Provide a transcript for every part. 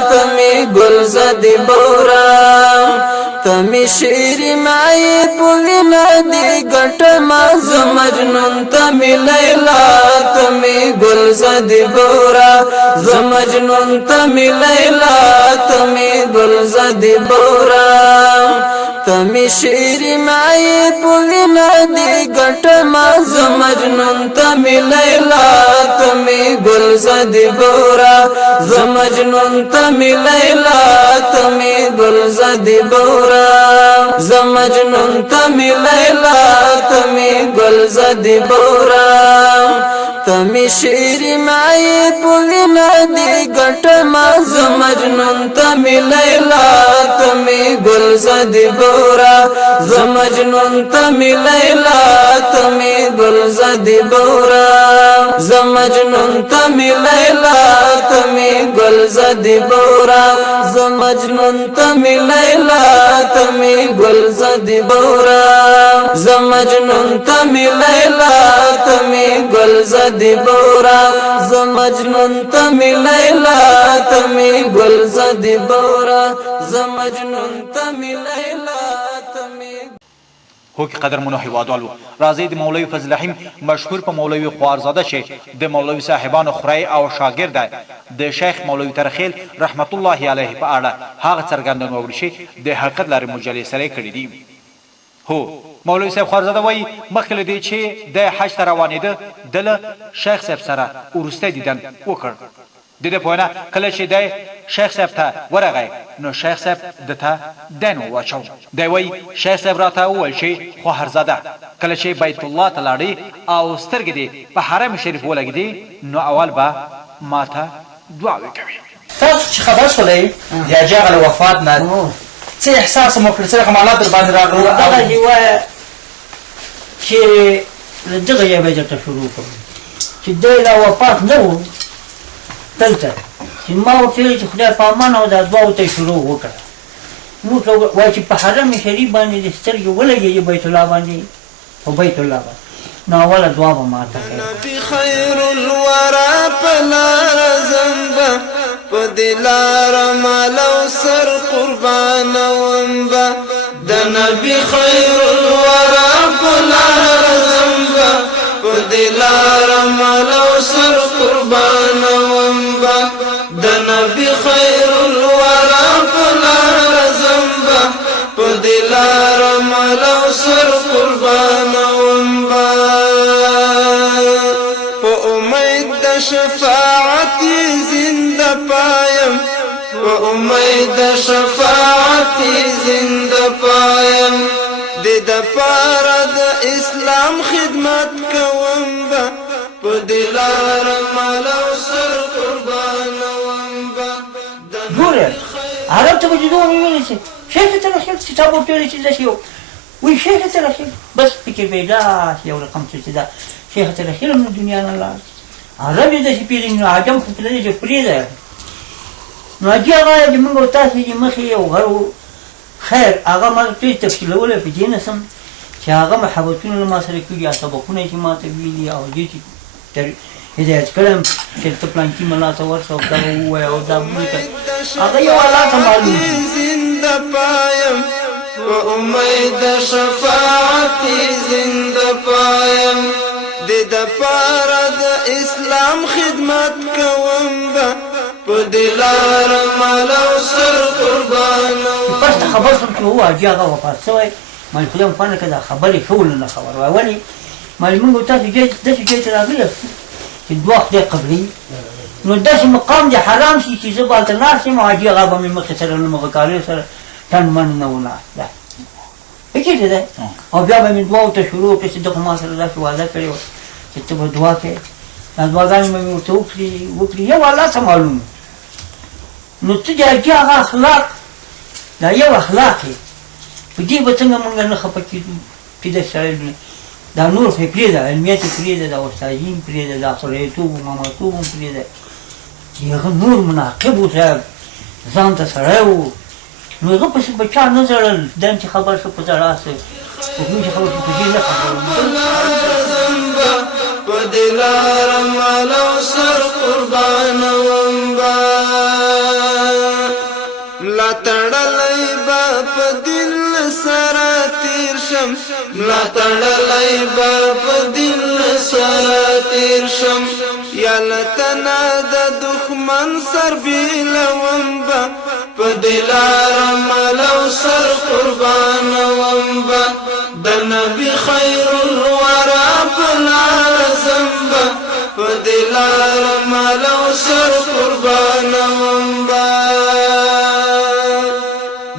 تمی گلزدی بورا تمی شیری مائی پوینا دی گٹ ماز مجنون تمی لیلا تمی گلزدی بورا زمجنون تمی لیلا تمی گلزدی بورا تمی شیری مائی پوینا دی گٹ ماز مجنون تمی لیلا تمی گلزدی بورا زمجنون تمی لیلا تمی گلزدی بورا زمجنون تمی لیلا تمی گلزدی بورا تمی شیری مائی پوینا دی گٹ ماز مجنون تمی لیلا تمی گلزدی بورا زمجنون تمی لیلا تمی گلزدی بورا زمجنون تمی لیلا تمی گلزدی بورا زمجنون تمی لیلا تمی گلزدی بورا زمجنون تمی لیلا تمی گلزدی بورا زمجنون تمی لیلا تمی گلزدی بورا زمجنون تمی لیلا تمی. هو که قدرمنو هیوادوالو راځي د مولوی فضل رحیم مشهور په مولوی خوارزاده چې د مولوی صاحبانو خورای او شاګرد د شیخ مولوی ترخیل رحمت الله علیه په اړه هغه څرګندونه وکړي چې د حقیقت لري مجلې سره کړی دي. هو مولوی صاحب خوارزاده وایي مخکې له دې چې د حج ته روانېده د له شیخ صاحب سره وروستی دیدن وکړ. د دې په وینا کله چې دی شیخ صاحب ته ورغی نو شیخ صاحب د ته دین واچو. دی وایي شیخ صاحب راته وویل چې خوارزاده کله چې بیت الله ته لاړې او سترګې دې په حرم شریف ولګېدې نو اول به ماته دعاوې کوي. تاسو چې خبر شولئ د حاجي هغه له وفات نه څه احساس مو کړی څه رقم حالات در باندې راغلل؟ دغه دې وایه چې له دغه یې به درته شروع کړم چې دی لا وفات نه و دلته چې ما ورته ویل چې خدای په امان او دا دعاو ته یې شروع وکړه. موږ وایي چې په حرم شریف باندې دې سترګې ولګېږي بیت الله باندې په بیت الله باندې نو اوله دعا به ماته کوي. نبی خیر الورا پلار زمبا پدلار مالو سر قربان ومبا د نبی خیر الورا پلار زمبا پدلار مالو سر قربان ومبا د نبی خیر الورا پلار زمبا پدلار مالو سر قربان ومبا شفاعت زنده پایم و امید شفاعت زنده پایم د پاره د اسلام خدمت کوم با په دلار مال او سر قربان وم با ګوره عرب ته به دوه ویل شي شیخ ته راخیل کتاب ورته چې دشي وي شیخ ته راخیل بس فکر پیدا یو رقم چې دا شیخ ته راخیل من دنیا نه لاړ عربي داسې پېژني نو عجم خو پرې چې پرېږده نو حاجي هغه چې موږ تاسې چې مخې یو غر و خیر هغه ما ته تفصیلولی په دې نه سم چې هغه محبتونه له ما سره کړي یا سبقونه چې ما ته ویلي او دې چې هدایت کړم چې ته پلانکي ملا ته ورشه او دغه ووایه او دا بوته هغه یو الله ته معلوم دي. زنده پایم و امید شفاعت زنده پایم د پاره د اسلام خدمت کوم با په دلار مال او سر قربان. پس خبر شوم چې هو حاجي هغه وفات شوی مال خدای مفانه که دا خبرې ښه ونه خبر وای ولې مال موږ تاسو داسې ځای ته راغلي چې دوه خدای قبلي نو داسې مقام دې حرام شي چې زه به هلته ناست یم او حاجي هغه به مې مخې سره له مغکاریو سره ټن من نه و ناست ده فکر دی او بیا به مې دعاو ته شروع کړې چې ده خو ما سره داسې وعده کړې وه چې ته به دعا کوې دا دعاګانې به مې ورته وکړي یو الله ته معلوم نو ته د حاجي هغه اخلاق دا یو اخلاق یې په دې به څنګه مونږ نه خفه کېدو چې داسې سړی دا نور خو یې پرېږده علمیت یې پرېږده دا استادي هم پرېږده دا سړیتوب و مامتوب هم پرېږده چې هغه نور مناقب و صاحب ځان ته سړی و نو هغه پسې به چا نه ژړل دم چې خبر شو په ژړا سه وکړو چې خبر شو په دې نه په دلار مال او سر قربان وم با په دل سره تیر شم ملا تړلی به په دل سره تیر شم یا لتنا د دښمن سر بیلوم به په دلار ملو سر قربانوم به د نبی خیر الورا په لار ځم به په دلار ملو سر قربانوم به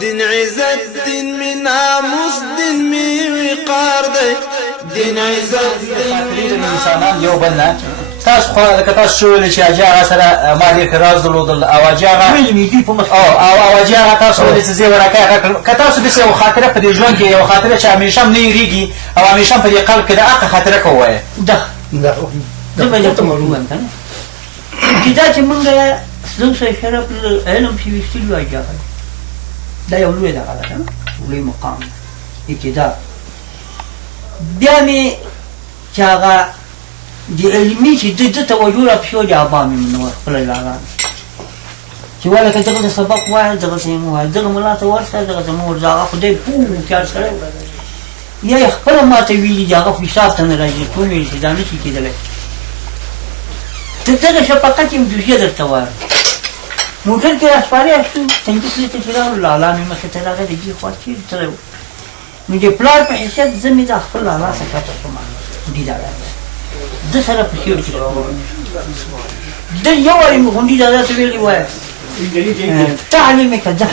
دین عزت دین می ناموس دین می وقار دی دین عزت دین انسانان یو بل نه تاسو خو لکه تاسو ویل چې حاجي هغه سره ما ډېر ښه راز درلودل او حاجي هغه او حاجي هغه تاسو ولې چې زه ورکه هغه که تاسو داسې یو خاطره په دې ژوند کې یو خاطره چې همیشه هم نه هېرېږي او همیشه هم په دې قلب کې د حقه خاطره که ووایه زه به درته معلوم یم که نه چې دا چې مونږ سلو سه شرف علم چې ویستلي وو حاجي هغه دا یو لوی دغه ده که نه لوی مقام ابتدا بیا مې چې هغه د علمي چې د توجه را پښو د عوام مې نور خپله لاره چې وایي که دغه سبق وایه دغسې یې مه وایه دغه ملا ته ورشه دغسې مه ورځه هغه خدای پوه هوښیار سړی یا یې خپله ماته ویلي دي هغه خو حساب ته نه راځي ټول ویلي چې دا نه شي کېدلی ته دغه شفقت یم جزیه درته وایم موټر کې راسپارې اخلو تنګي کلي ته چې راغلو لالا مې مخې ته راغی د دې خوا چېرې تللی و نو د پلار په حیثیت زه مې دا خپل لالا څخه کټه شوم غونډي دادا ده سره په سیور کې ده یو وارې مې غونډي دادا ته ویلي وایه تعلیم که ده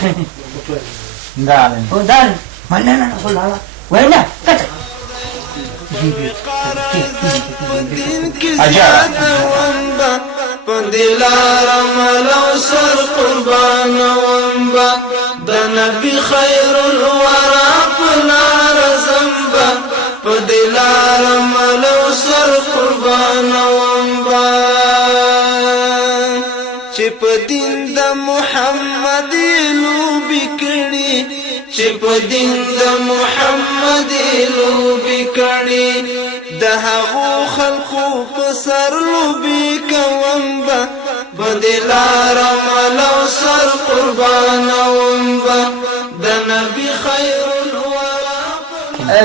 دا ما نه نه خو لالا وایه نه کټه پندلار ملو سر قربانوم با د نبی خیر الورا پلار زمبا پندلار ملو سر قربانوم با چې په دین د محمد لوبي کړي چې په دین د محمد لوبي کړي د هغو خلقو په سر لوبي کوم به بدلار ملو سر قربانوم به د نبی خیر الورا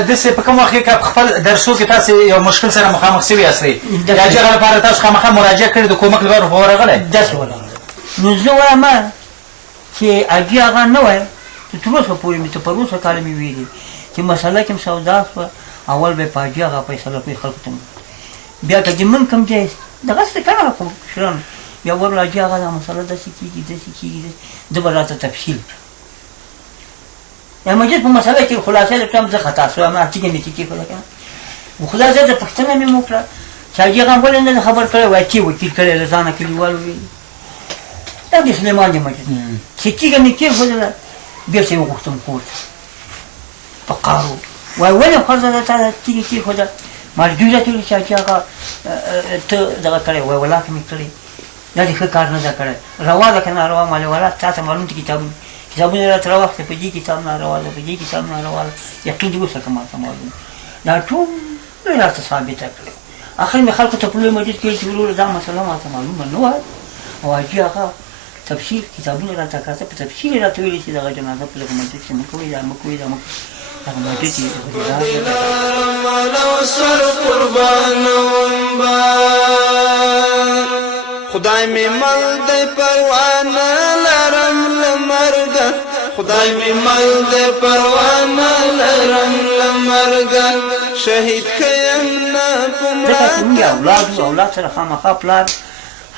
داسې په کوم وخت کې که خپل درسو کې تاسې یو مشکل سره مخامخ شوي یاستئ د حاجي هغه لپاره تاسو خامخا مراجعه کړې د کومک لپاره خو ورغلی داسې ورغلی نو زه وایم چې حاجي هغه نه وایي چې تر اوسه پورې مې تر اوسه کاله مې ویلي چې مسله کې م سودا شوه اول به په حاجي هغه فیصله کوي خلکو ته بیا که د من کوم ځای دغسې که نه خو شران بیا ورله حاجي هغه دا مسله داسې کېږي داسې کېږي ده به راته تفصیل یا مجید په مسله کې خلاصه درته هم زه خطا شوم ټیکې مې ټیکې کړله که نه خلاصه د پوښتنه مې وکړه چې حاجي هغه ولې نه خبر کړی وایي چې وکیل کړی له ځانه کلیوالو ویلي دا د سلیمان دی مجید چې تیږه مې کېښودله بېرته یې وغوښتم کور ته په قارو وایي ولې فرضه ده تا تیږې کېښوده ما دوی راته ویلي چې حاجي هغه ته دغه کړی وایي ولاکه مې کړی دا دې ښه کار نه ده کړی روا ده که ناروا مالې ولا تا ته معلوم دي کتابونه راته راواخلې په دې کتاب ناروا ده په دې کتاب ناروا ده یقین دې وسه که ماته معلوم دا ټول یې راته ثابته کړې اخر مې خلکو ته په لوی مجلس کې ویل چې وروره دا مسله ماته معلومه نه وه او حاجي هغه تفسیر کتابونه راته کاسه په تفسیر راته ویلي چې دغه جنازه په لږ مجلس کې مه کوئ دا مه کوئ دا مه کوئ دغه مجلس یې سر قربانوم با خدای می مل دی پروانه لرم لمرګه خدای می مل دی پروانه لرم لمرګه شهید کیم نه پمړه اولاد سره خامخا پلار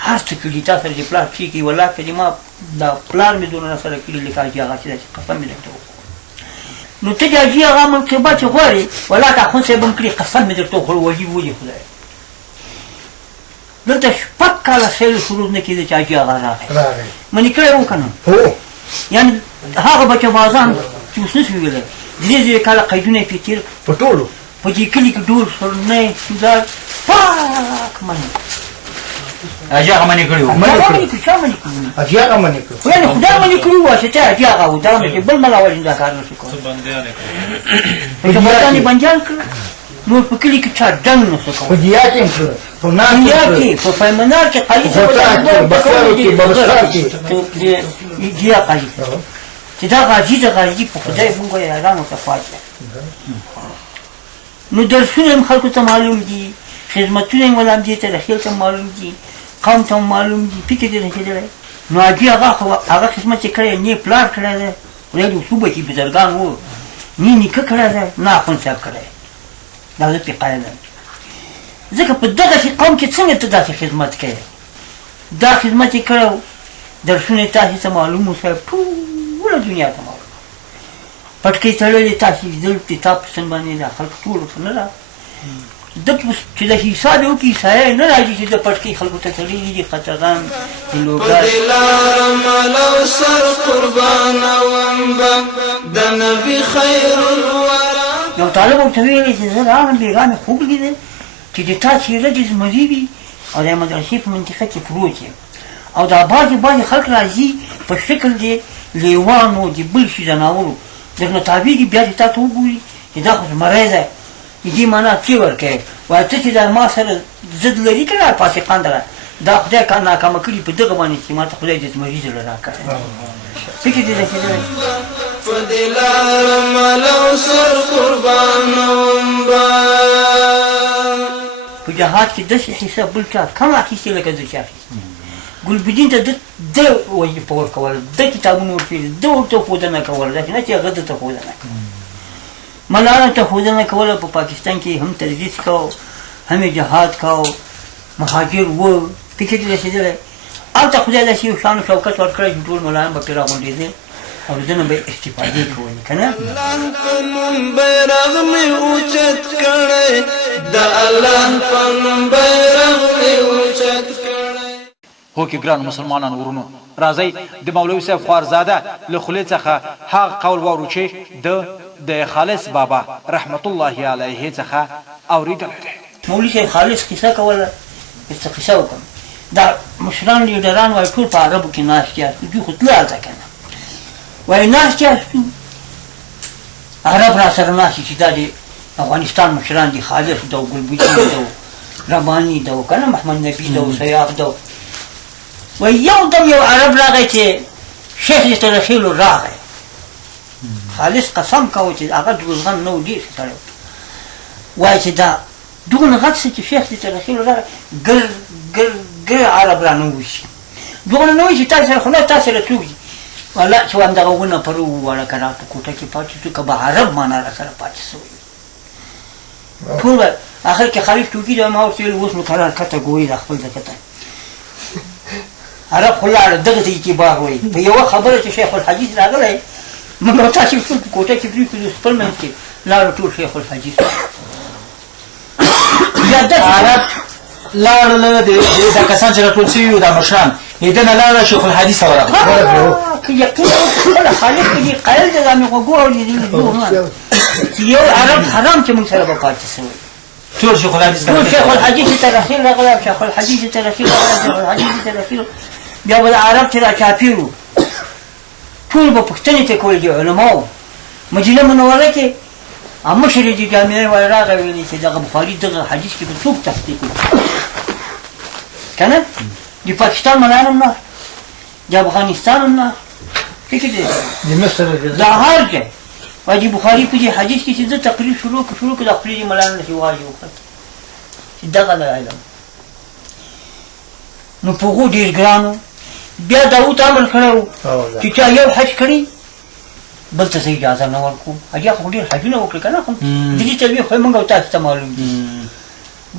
هر څه کړي تا سره چې پلار چې کړي ولا که ما دا پلار مې دونه سره کړي لکه حاجي هغه چې داسې قسم مې درته وکړو نو ته د حاجي هغه منقبه چې غواړې ولا که اخوند صاحب هم کړي قسم مې درته وکړو وجیب ولې خدای دلته شپږ کاله سیل شروع نه کېده چې حاجي هغه راغی منې کړی و که نه یعنې هغه بچه بازان چې اوس نه شي ویلی درې کاله قیدونه یې پرې تېر په ټولو په دې کلي کې ډول سرنی سودار پاک منې حاجي هغه منې کړي وو چا منې کړي حاجي هغه منې کړو یعنې خدای منې کړي وه چې ته حاجي هغه و دا چې بل ملا ولې دا کار نه شو کولی بندیان یې بندیان کړه نور په کلي کې چا ډنګ نه شو په کولی دیا کې هم کړه په نار دنیا کې په پیمنار کې قالي په بسارو کې دیا قالي چې چې دا غازي د غازي په خدای مونږ یې حیرانو ته پاتې نو درسونه هم خلکو ته معلوم دي خدمتونه هم ولام دي ترخیل ته معلوم دي قوم ته معلوم دي فکر دې رسېدلی نو حاجي هغه خدمت چې کړی نه پلار کړی دی خدای د اصوبه چې بزرګان وو نه نیکه کړی دی نه اخوند صاحب کړی دا زه پرې قایل یم ځکه په دغسې قوم کې څنګه ته داسې خدمت کوې دا خدمت یې کړی درسونه یې تاسې ته معلوم و صاحب ټوله دنیا ته معلوم پټکۍ تړلې تاسې لیدل کتاب په سن باندې دا خلک ټولو ته نه ده ده چې د حساب یې وکړي سایه نه راځي چې د پټکۍ خلکو ته تړلي دي خطران هندوګان په دلارم لو سر قربانوم به د نبي خیر الورا یو طالب ورته ویلې چې زه راغلم بېګا مې خوب لیدل چې د تا څېره دې زمري وي او د مدرسې په منطقه کې پروت یم او دا بعضې خلک راځي په شکل د لیوانو د بل شي ځناورو درنه تابعېږي بیا چې تا ته وګوري چې دا خو زمری دی د دې معنا څه ورکوې وایي ته چې دا ما سره ضد لري که نه فاسقان دره دا خدای ناکامه کړي په دغه باندې چې ما ته خدای د زمري زړه راکړی فکر دې رسېدلی په دلارم لو سر قربانوم به په جهاد کې داسې حصه بل چا کم اخیستې لکه زه چې اخیستم ګلبدین ته ده وظیفه ورکوله ده کتابونه ورکړي ده ورته ښودنه کوله داسې نه چې هغه ده ته ښودنه کوي ملانو ته ښودنه کوله په پاکستان کې هم تدریس کو هم جهاد کو مهاجر و فکر دې رسېدلی هلته خدای داسې یو شان و شوکت ورکړی چې ټول ملایان به پرې راغونډېدل او دنه به استفادې کولې که نه الله په نوم بیرغ مې اوچت کړی د الله په نوم بیرغ مې اوچت کړی هو کې ګران مسلمانان ورونو راځئ د مولوي صاحب خوارزاده له خولې څخه هغه قول واورو چې د خالص بابا رحمت الله علیه څخه اورېدلی دی مولوي صاحب خالص کیسه کوله څه کیسه وکړم دا مشران لیډران وایي ټول په عربو کې ناست یاستو دوی خو تله هلته که نه وایي ناست یاستو عرب را سره ناست چې دا د افغانستان مشران دي خالص ده و ګلبدین ده و رباني ده و که نه محمد نبي ده و سیاف ده وایي یو دم یو عرب راغی چې شیخ ترخیلو راغی خالص قسم کوه چې هغه دروزغن نه و ډېر ښه سړی وایي چې دا دغونه غټ څه چې شیخ ترخیلو راغی ګر عرب را نه وشي دغونه نه وایي چې تا سره خو نه تا سره څوک دي والله چې وایم دغه ونه پر وواړه که را په کوټه کې پاتې شو که به عرب معنا را سره پاتې شوی ټول به اخر کې خالص ټوکي دی ما ورته ویل اوس نو قرار کته ګویي دا خپل د کته عرب خو لاړه دغه ته اعتبار وایي په یوه خبره چې شیخ الحدیث راغلی موږ او تاسې ټول په کوټه کې پرېښودو خپل منځ کې لاړو ټول شیخ الحدیث بیا داسې لاړل دا کسان چې راټول شوي وو دا مشران دنه لاړه شیخ الحدیث ته ورغله که یقین خپله خالق په دې قایل دی دا مې غوږو اورېدلي دي چې یو عرب حرام چې موږ سره به پاتې شوی ټول شیخ الحدیث ټول شیخ الحدیث ته رخیل راغلی او شیخ الحدیث ته رخیل راغلی شیخ الحدیث ته رخیل بیا به د عرب چې را چاپېر وو ټول به پوښتنې ته کولې د علماو مدینه منوره کې مشر د جامعې وایي راغی ویلي چې دغه بخاري دغه حدیث کې به څوک تحقیق وکړي که نه د پاکستان ملایان هم نه د افغانستان هم نه فکر دی دا هر ځای وایي د بخاري په دې حدیث کې چې زه تقریر شروع کړو د خپلې د ملایانو نه چې واجب وکړه چې دغه د علم نو په هغو ډېر ګران بیا داود امر کړی و چې چا یو حج کړي بل ته زه اجازه نه ورکوم حاجي خو ډېر حجونه وکړي که نه خو درې څلوېښت خو یې موږ او تاسو ته معلوم دي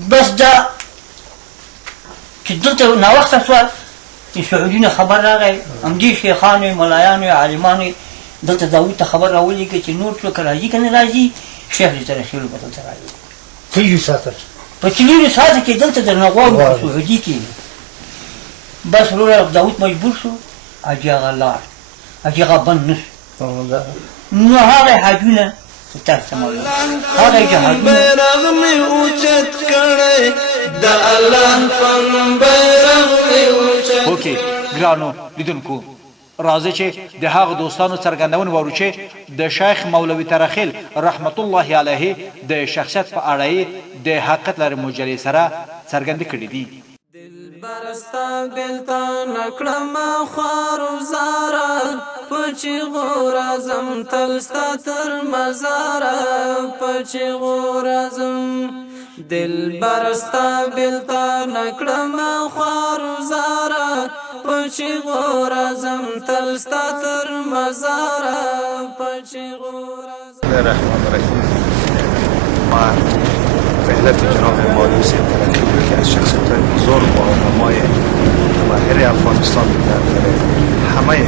بس دا چې دلته ناوخته شوه چې سعودي نه خبر راغی همدې شیخانو ملایانو عالمانو دلته داود ته خبر راولېږي چې نور څوک راځي که نه راځي شیخ دې ترخیلو به دلته راځي په څلورو ساعته کې دلته درنه غواړو په سعودي کې بس وروره داود مجبور شو حاجي هغه لاړ حاجي هغه بند نه شو نو هغه حاجونه تاسو ته معلوم هغه جهادونه بیرغ مې اوچت کړی د الله په نوم بیرغ مې اوچت اوکې ګرانو لیدونکو راځي چې د هغه دوستانو څرګندونه وورو چې د شیخ مولوي ترخیل رحمت الله علیه د شخصیت په اړه د حقیقت لري مجلې سره څرګند کړي دي برستا بلتا نکړم خوارو زارا په پچغو رازم تلستا تر مزارا پچغو رازم دل برستا بلتا نکڑم خوارو زارا پچغو رازم تلستا تر مزارا پچغو رازم الرحمن الرحیم. ما رحلت جناب مولوی صاحب تلقی که از شخصیت‌های بزرگ و علمای ماهر افغانستان در همه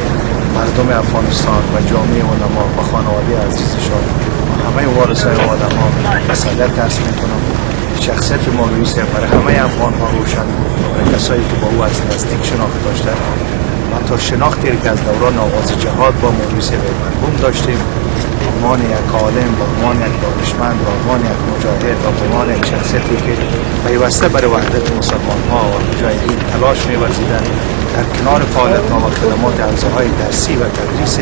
مردم افغانستان و جامعه علما و خانواده عزیزشان و همه وارثای علما تسلیت عرض می‌کنم. شخصیت مولوی صاحب برای همه افغان‌ها روشن بود. برای کسایی که با او از نزدیک شناخت داشتند و تا شناختی که از دوران آغاز جهاد با مولوی صاحب مرحوم داشتیم، به عنوان یک عالم، به عنوان یک دانشمند، به عنوان یک مجاهد و به عنوان یک شخصیتی که پیوسته برای وحدت مسلمان‌ها و مجاهدین تلاش می‌ورزیدند، در کنار فعالیت‌ها و خدمات حوزه‌های درسی و تدریس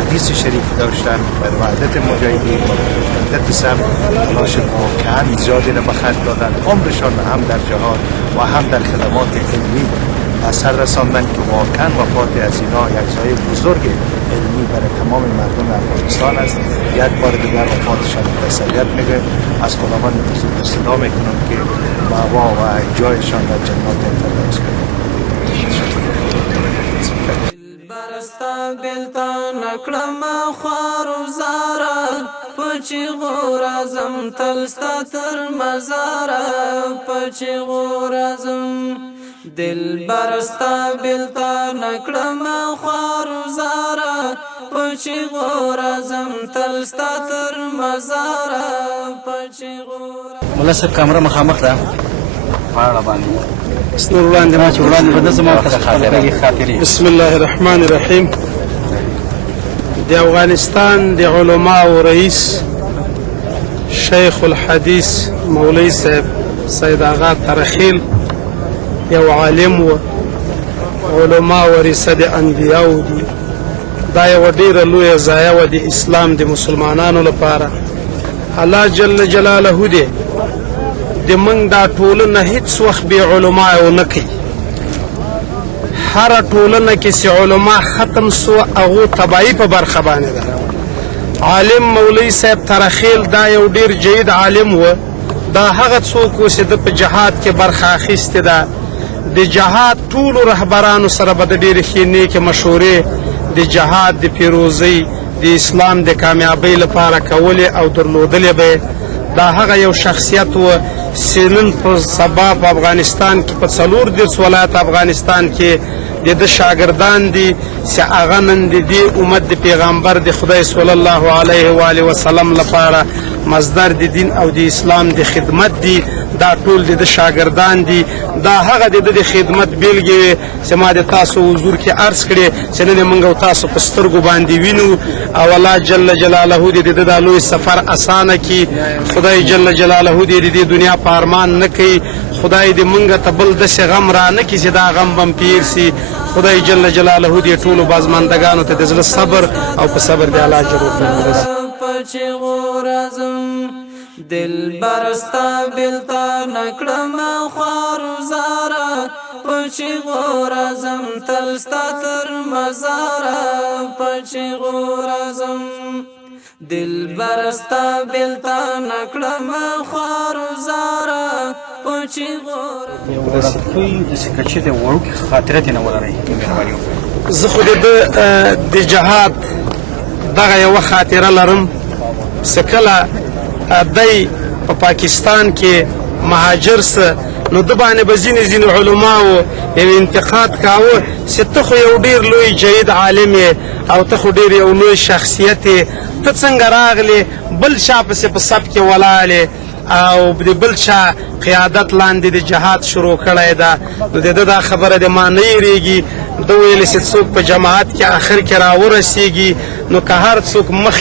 حدیث شریف داشتند، برای وحدت مجاهدین و وحدت سر تلاش واقعاً زیادی را به خرج دادند. عمرشان هم در جهاد و هم در خدمات علمی اثر رساندند که واقعاً وفات از اینا یک سایه بزرگ علمی برای تمام مردم افغانستان است. یک بار دیگر وفاتشان تسلیت میگویم. از خداوند بزرگ استدعا میکنم که مأوا و جایشان در جنات فردوس کنید. برستا بلتا نکڑم خوارو زارا پچغو رازم تلستا تر مزارا پچغو رازم دل برستا بلتا نکڑم خوارو زارا پچغو رازم تلستا تر مزارا پچغو رازم. مولا صاحب کامره مخامخ ده پاړه باندې ستور وړاندې ما چې وړاندې به زما خاطرې. بسم الله الرحمن الرحیم. د افغانستان د علماء رئیس شیخ الحدیث مولوی صاحب سید آغا ترخیل یو عالم و علماء ورثه د انبیاو دي. دا یو ډیره لویه ضایعه وه د اسلام د مسلمانانو لپاره. الله جل جلاله دی د موږ دا ټولنه هیڅ وخت بې علماو نه کوي. هره ټولنه کې چې علما ختم سو هغو تباهي په برخه باندې ده. عالم مولوی صاحب ترخیل دا یو ډیر جید عالم و. دا هغه څوک و چې د په جهاد کې برخه اخیستې ده. د جهاد ټولو رهبرانو سره به د ډېرې ښې نیکې مشورې د جهاد د پیروزۍ د اسلام د کامیابۍ لپاره کولې او درلودلې به. دا هغه یو شخصیت و چې نن په سبا په افغانستان کې په 34 ولایت افغانستان کې د ده شاګردان دي چې هغه نن د دې امت د پیغمبر د خدای صلی الله علیه و آله وسلم لپاره مصدر د دین او د اسلام د خدمت دي. دا ټول د ده شاګردان دي. دا هغه د ده د خدمت بیلګې وې چې ما د تاسو حضور کې عرض کړې چې نن یې موږ او تاسو په سترګو باندې وینو. او الله جل جلاله دې د ده دا لوی سفر اسانه کړي. خدای جل جلاله دې د دې دنیا په ارمان نه کوي. خدای دې موږ ته بل داسې غم را نه کړي چې دا غم به م پیر سي. خدای جل جلاله دې ټولو بازماندګانو ته د زړه صبر او په صبر د الله اجر ورکړي. پچغو رازم دل برستا بلتا نکڑم خوارو زارا پچغو رازم تلستا تر مزارا پچغو رازم دل برستا بلتا نکڑم خوارو زارا پچغو رازم. زه خو د جهاد دغه یوه خاطره لرم چې کله دی په پاکستان کې مهاجر سه نو د باندې به ځینې علماو یو انتقاد کاوه چې ته خو یو ډېر لوی جید عالم یې او ته خو ډېر یو لوی شخصیت یې، ته څنګه راغلې بل چا پسې په سب کې ولاړې او د بل چا قیادت لاندې د جهاد شروع کړی ده. نو د ده دا خبره د ما نه یېرېږي. ده ویلې چې څوک په جماعت کې آخر کې راورسېږي نو که هر څوک مخ